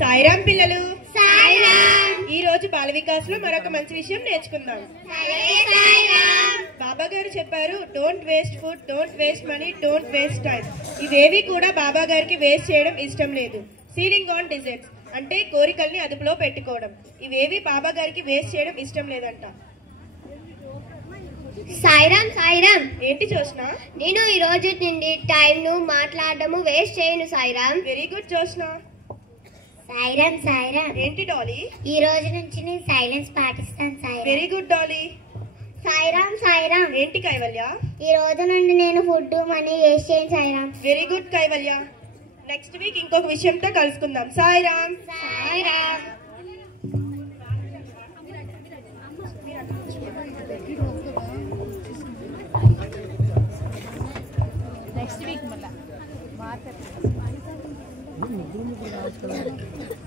సాయిరాం పిల్లలు, ఈ రోజు బాల వికాస్ లో మరొక మంచి విషయం నేర్చుకుందాం. బాబా గారు చెప్పారు, don't waste food, don't waste money, don't waste time. ఇవేవి కూడా బాబా గారికి వేస్ట్ చేయడం ఇష్టం లేదు. సీలింగ్ ఆన్ డిజైర్స్ అంటే కోరికల్ని అదుపులో పెట్టుకోవడం. ఇవేవి బాబా గారికి వేస్ట్ చేయడం ఇష్టం లేదంట. సాయిరాం సాయిరాం. ఏంటి జోష్న? నేను ఈ రోజు నుండి టైం ను మాట్లాడడము వేస్ట్ చేయను సాయిరాం. Very good Jyoshna. సాయిరాం సాయిరాం. ఏంటి డాలీ? ఈ రోజు నుంచి నేను సైలెన్స్ పాటిస్తాను Sairam. Very good Dolly. Sairam Sairam. ఏంటి కైవల్య? ఈ రోజు నుండి నేను ఫుడ్ మనీ వేస్ట్ చేయను Sairam. Very good Kaivalya. Next week ఇంకొక విషయంతో కలుసుకుందాం. సాయిరాం సాయిరాం.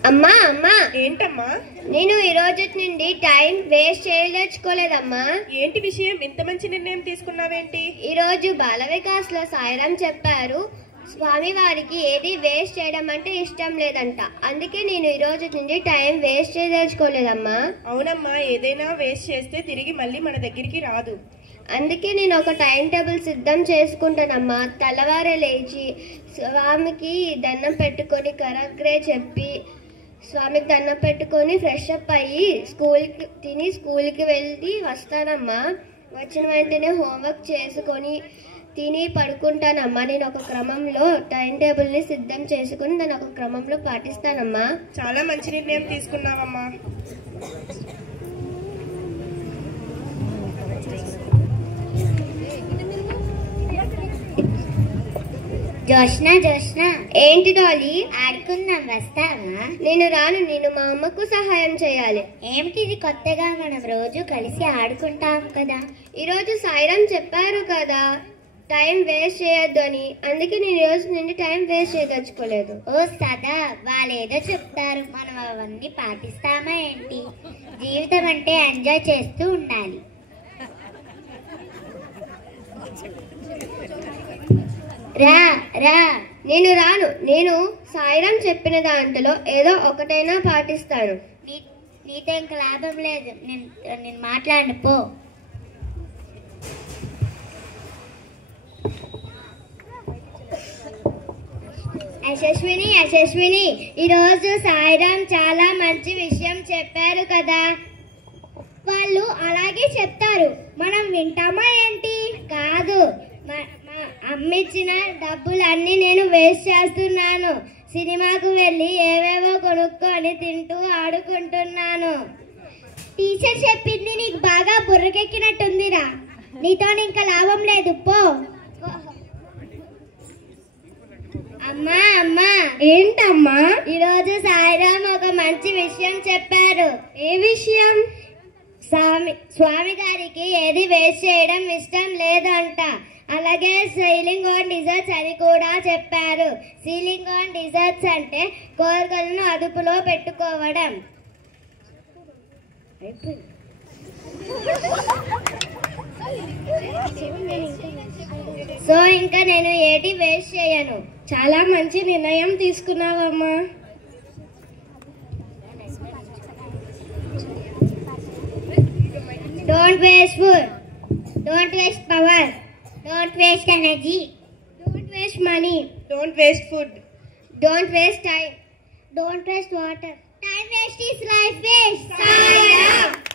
అమ్మా అమ్మా. ఏంటమ్మా? నేను ఈ రోజు నుండి టైం వేస్ట్ చేయదలుచుకోలేదమ్మా. ఏంటి విషయం? ఇంత మంచి నిర్ణయం తీసుకున్నావేంటి? ఈ రోజు బాల వికాస్ లో సాయిరాం చెప్పారు, స్వామి వారికి ఏది వేస్ట్ చేయడం అంటే ఇష్టం లేదంట. అందుకే నేను ఈ రోజు నుండి టైం వేస్ట్ చేయదలుచుకోలేదమ్మా. అవునమ్మా, ఏదైనా వేస్ట్ చేస్తే తిరిగి మళ్ళీ మన దగ్గరికి రాదు. అందుకే నేను ఒక టైం టేబుల్ సిద్ధం చేసుకుంటానమ్మా. తెల్లవారే లేచి స్వామికి దండం పెట్టుకొని కరాగ్రే చెప్పి స్వామికి దండం పెట్టుకొని ఫ్రెష్ అప్ అయ్యి స్కూల్కి వెళ్ళి వస్తానమ్మా. వచ్చిన వెంటనే హోంవర్క్ చేసుకొని తిని పడుకుంటానమ్మా. నేను ఒక క్రమంలో టైం టేబుల్ని సిద్ధం చేసుకుని నేను ఒక క్రమంలో పాటిస్తానమ్మా. చాలా మంచి నిర్ణయం తీసుకున్నావమ్మా. జోష్న జోష్న. ఏంటి డాలీ? ఆడుకుందాం, వస్తావా? నేను రాను, నేను మా అమ్మకు సహాయం చేయాలి. ఏమిటి ఇది కొత్తగా? మనం రోజు కలిసి ఆడుకుంటాం కదా. ఈరోజు సాయిరాం చెప్పారు కదా టైం వేస్ట్ చేయొద్దు అని. అందుకే నేను ఈ రోజు నుండి టైం వేస్ట్ చేయదలుచుకోలేదు. ఓ సదా, వాళ్ళేదో చెప్తారు, మనం అవన్నీ పాటిస్తామా ఏంటి? జీవితం అంటే ఎంజాయ్ చేస్తూ ఉండాలి. రా రా. నేను రాను, నేను సాయిరాం చెప్పిన దాంట్లో ఏదో ఒకటైనా పాటిస్తాను. నీతో ఇంకా లాభం లేదు, నేను మాట్లాడను పో. యశస్విని, ఈరోజు సాయిరాం చాలా మంచి విషయం చెప్పారు కదా. వాళ్ళు అలాగే చెప్తారు, మనం వింటామా ఏంటి? కాదు, అమ్మిచ్చిన డబ్బులన్నీ నేను వేస్ట్ చేస్తున్నాను. సినిమాకు వెళ్ళి ఏవేవో కొనుక్కొని తింటూ ఆడుకుంటున్నాను. టీచర్ చెప్పింది నీకు బాగా బుర్రకెక్కినట్టుందిరా. నీతో ఇంకా లాభం లేదు, పో. అమ్మా అమ్మా. ఏంటమ్మా? ఈరోజు సాయిరాం ఒక మంచి విషయం చెప్పారు. ఏ విషయం? స్వామి గారికి ఏది వేస్ట్ చేయడం ఇష్టం లేదంట. అలాగే సీలింగ్ ఆన్ డిజర్ట్స్ అని కూడా చెప్పారు. సీలింగ్ ఆన్ డిజర్ట్స్ అంటే కోరికలను అదుపులో పెట్టుకోవడం. సో ఇంకా నేను ఏది వేస్ట్ చేయను. చాలా మంచి నిర్ణయం తీసుకున్నావమ్మా. Don't waste food. Don't waste power. Don't waste energy. Don't waste money. Don't waste food. Don't waste time. Don't waste water. Time waste is life waste.